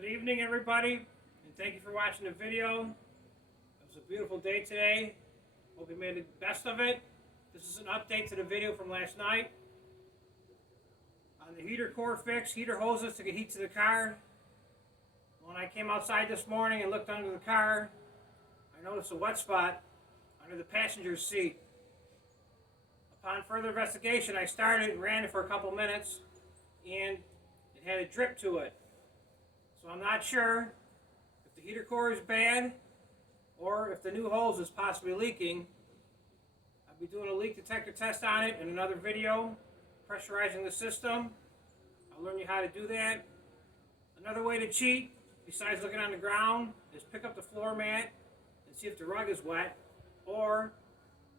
Good evening, everybody, and thank you for watching the video. It was a beautiful day today. Hope you made the best of it. This is an update to the video from last night. On the heater core fix, heater hoses to get heat to the car. When I came outside this morning and looked under the car, I noticed a wet spot under the passenger seat. Upon further investigation, I started and ran it for a couple minutes, and it had a drip to it. So I'm not sure if the heater core is bad or if the new hose is possibly leaking. I'll be doing a leak detector test on it in another video, pressurizing the system. I'll learn you how to do that. Another way to cheat, besides looking on the ground, is pick up the floor mat and see if the rug is wet. Or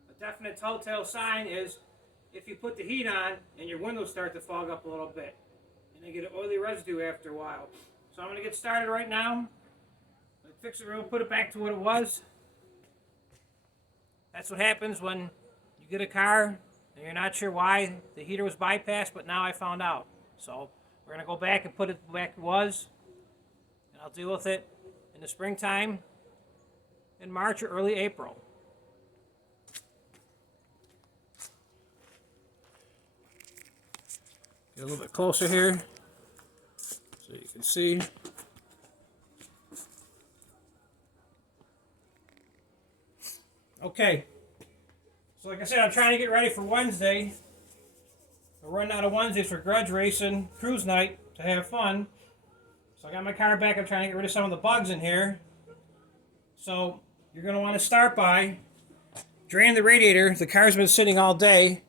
a definite telltale sign is if you put the heat on and your windows start to fog up a little bit and they get an oily residue after a while. So I'm going to get started right now. Let's fix it real, put it back to what it was. That's what happens when you get a car and you're not sure why the heater was bypassed, but now I found out. So we're going to go back and put it back it was. And I'll deal with it in the springtime, in March or early April. Get a little bit closer here so you can see. Okay, so like I said, I'm trying to get ready for Wednesday. We're running out of Wednesdays for grudge racing, cruise night, to have fun. So I got my car back. I'm trying to get rid of some of the bugs in here. So you're going to want to start by draining the radiator. The car's been sitting all day,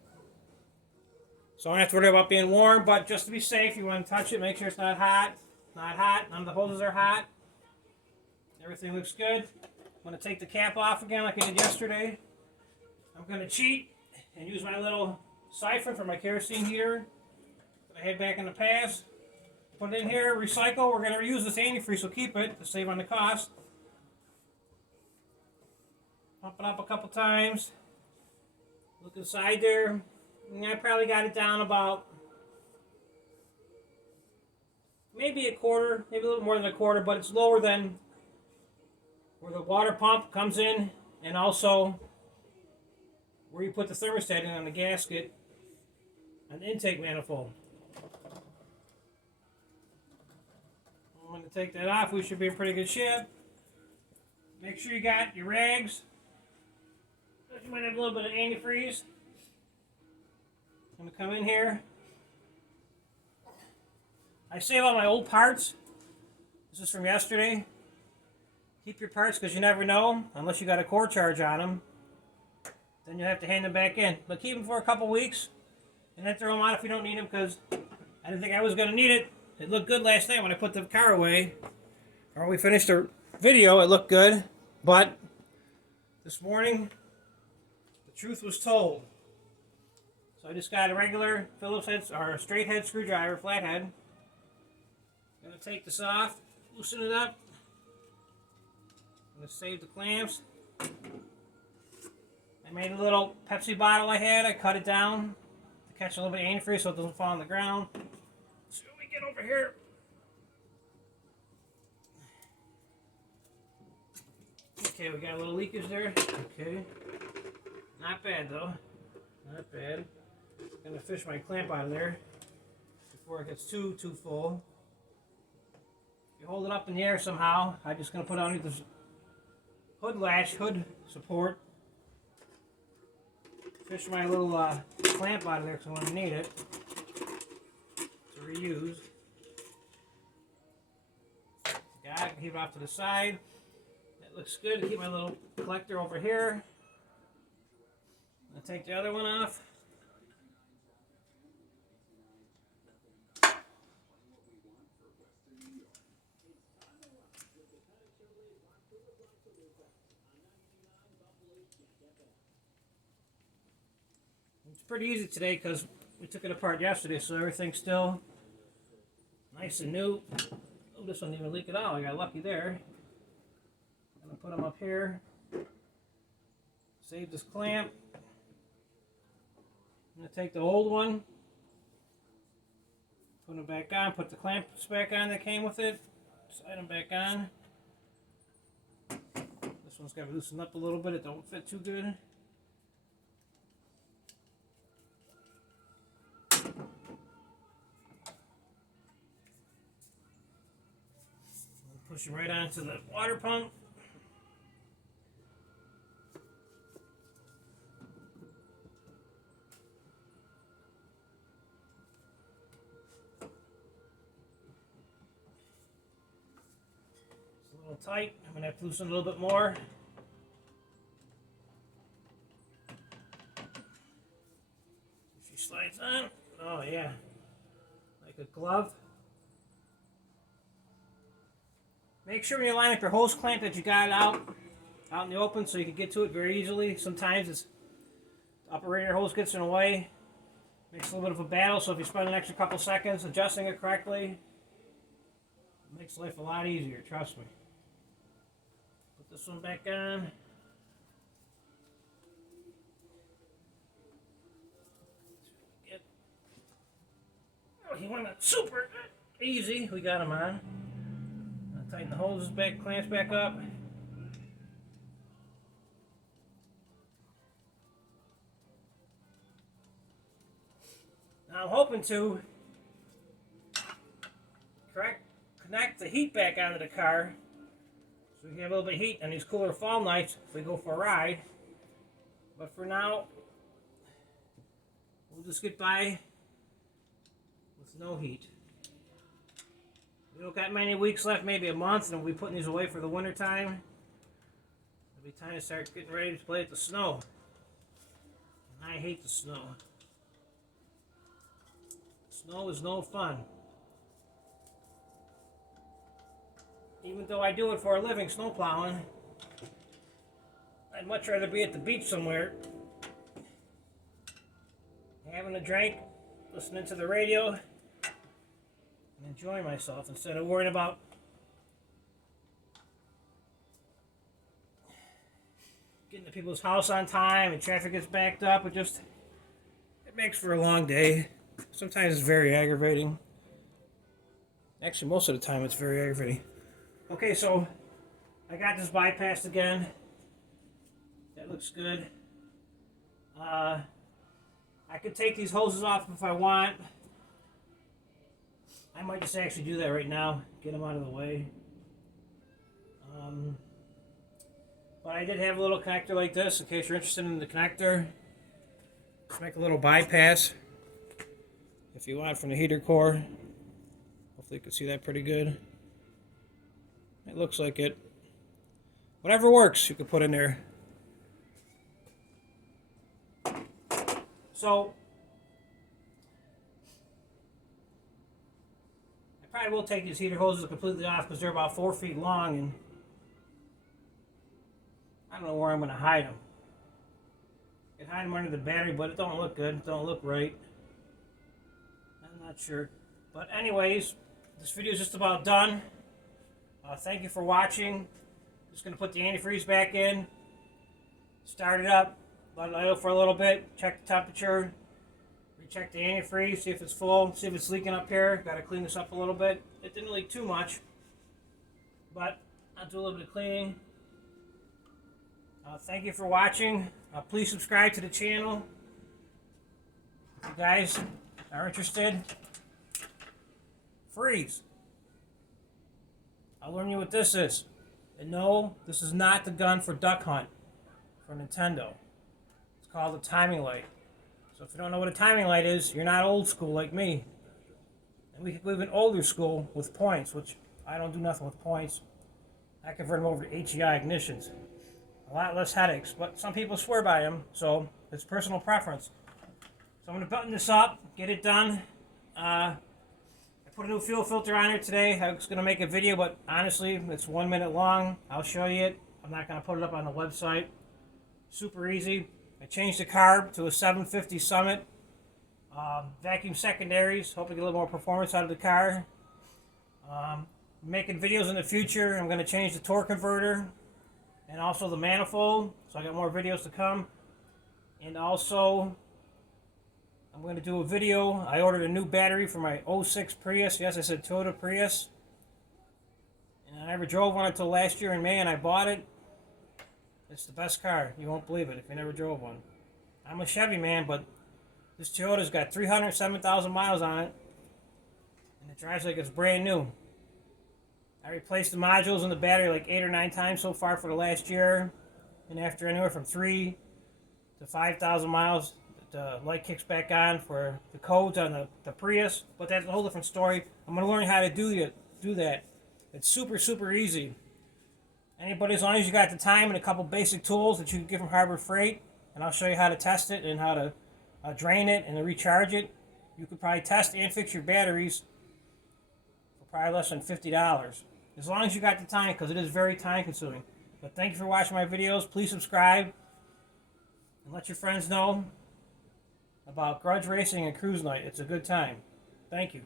so I don't have to worry about being warm, but just to be safe, you want to touch it, make sure it's not hot. Not hot, none of the hoses are hot. Everything looks good. I'm going to take the cap off again like I did yesterday. I'm going to cheat and use my little siphon for my kerosene heater that I had back in the past. Put it in here, recycle. We're going to reuse this antifreeze, so keep it to save on the cost. Pump it up a couple times. Look inside there. I probably got it down about maybe a quarter, maybe a little more than a quarter, but it's lower than where the water pump comes in and also where you put the thermostat in on the gasket on the intake manifold. I'm going to take that off. We should be in pretty good shape. Make sure you got your rags. You might have a little bit of antifreeze. I'm going to come in here. I save all my old parts. This is from yesterday. Keep your parts because you never know, unless you got a core charge on them. Then you'll have to hand them back in. But keep them for a couple weeks and then throw them out if you don't need them, because I didn't think I was going to need it. It looked good last night when I put the car away. Or when we finished the video, it looked good. But this morning, the truth was told. So I just got a regular Phillips head, or a straight head screwdriver, flathead. I'm going to take this off, loosen it up. I'm going to save the clamps. I made a little Pepsi bottle I had. I cut it down to catch a little bit of antifreeze so it doesn't fall on the ground. So we get over here. Okay, we got a little leakage there. Okay. Not bad though. Not bad. I'm going to fish my clamp out of there before it gets too full. If you hold it up in the air somehow, I'm just going to put on this hood support. Fish my little clamp out of there because I'm going to need it to reuse. Got it. Keep it off to the side. That looks good. Keep my little collector over here. I'll take the other one off. It's pretty easy today because we took it apart yesterday, so everything's still nice and new. Oh, this one didn't even leak at all. I got lucky there. I'm going to put them up here. Save this clamp. I'm going to take the old one, put it back on, put the clamps back on that came with it, Slide them back on. This one's got to loosen up a little bit. It don't fit too good. Push it right onto the water pump. It's a little tight. I'm going to have to loosen a little bit more. She slides on. Oh yeah, like a glove. Make sure when you line up your hose clamp that you got it out in the open so you can get to it very easily. Sometimes the upper radiator hose gets in the way. Makes a little bit of a battle, so if you spend an extra couple seconds adjusting it correctly, it makes life a lot easier, trust me. Put this one back on. Oh, he went super easy. We got him on. Tighten the hoses back, clamps back up. Now I'm hoping to connect the heat back onto the car so we can have a little bit of heat on these cooler fall nights if we go for a ride. But for now, we'll just get by with no heat. We don't got many weeks left, maybe a month, and we'll be putting these away for the winter time. It'll be time to start getting ready to play with the snow. And I hate the snow. Snow is no fun. Even though I do it for a living, snow plowing, I'd much rather be at the beach somewhere, having a drink, listening to the radio, and enjoying myself instead of worrying about getting to people's house on time and traffic gets backed up. It makes for a long day. Sometimes it's very aggravating. Actually, most of the time it's very aggravating. Okay, so I got this bypassed again. That looks good. I could take these hoses off if I want. I might just actually do that right now, get them out of the way. But I did have a little connector like this, in case you're interested in the connector. Just make a little bypass, if you want, from the heater core. Hopefully you can see that pretty good. It looks like it. Whatever works, you can put in there. So, I will take these heater hoses completely off because they're about 4 feet long, and I don't know where I'm going to hide them. I can hide them under the battery, but it don't look good. It don't look right. I'm not sure. But anyways, this video is just about done. Thank you for watching. Just going to put the antifreeze back in. Start it up. Let it idle for a little bit. Check the temperature. Check the antifreeze, see if it's full, see if it's leaking up here. Got to clean this up a little bit. It didn't leak too much, but I'll do a little bit of cleaning. Thank you for watching. Please subscribe to the channel. If you guys are interested, freeze. I'll learn you what this is. And no, this is not the gun for Duck Hunt for Nintendo. It's called a timing light. So if you don't know what a timing light is, you're not old school like me. And we live in older school with points, which I don't do nothing with points. I convert them over to HEI ignitions. A lot less headaches, but some people swear by them, so it's personal preference. So I'm going to button this up, get it done. I put a new fuel filter on here today. I was going to make a video, but honestly, it's 1 minute long. I'll show you it. I'm not going to put it up on the website. Super easy. I changed the carb to a 750 Summit. Vacuum secondaries. Hope to get a little more performance out of the car. Making videos in the future. I'm going to change the torque converter and also the manifold. So I got more videos to come. And also, I'm going to do a video. I ordered a new battery for my '06 Prius. Yes, I said Toyota Prius. I never drove one until last year in May, and I bought it. It's the best car. You won't believe it if you never drove one. I'm a Chevy man, but this Toyota's got 307,000 miles on it, and it drives like it's brand new. I replaced the modules in the battery like 8 or 9 times so far for the last year, and after anywhere from 3 to 5,000 miles, the light kicks back on for the codes on the Prius, but that's a whole different story. I'm going to learn how to do that. It's super, super easy. Anybody, as long as you got the time and a couple basic tools that you can get from Harbor Freight, and I'll show you how to test it and how to drain it and to recharge it. You could probably test and fix your batteries for probably less than $50. As long as you got the time, because it is very time consuming. But thank you for watching my videos. Please subscribe and let your friends know about grudge racing and cruise night. It's a good time. Thank you.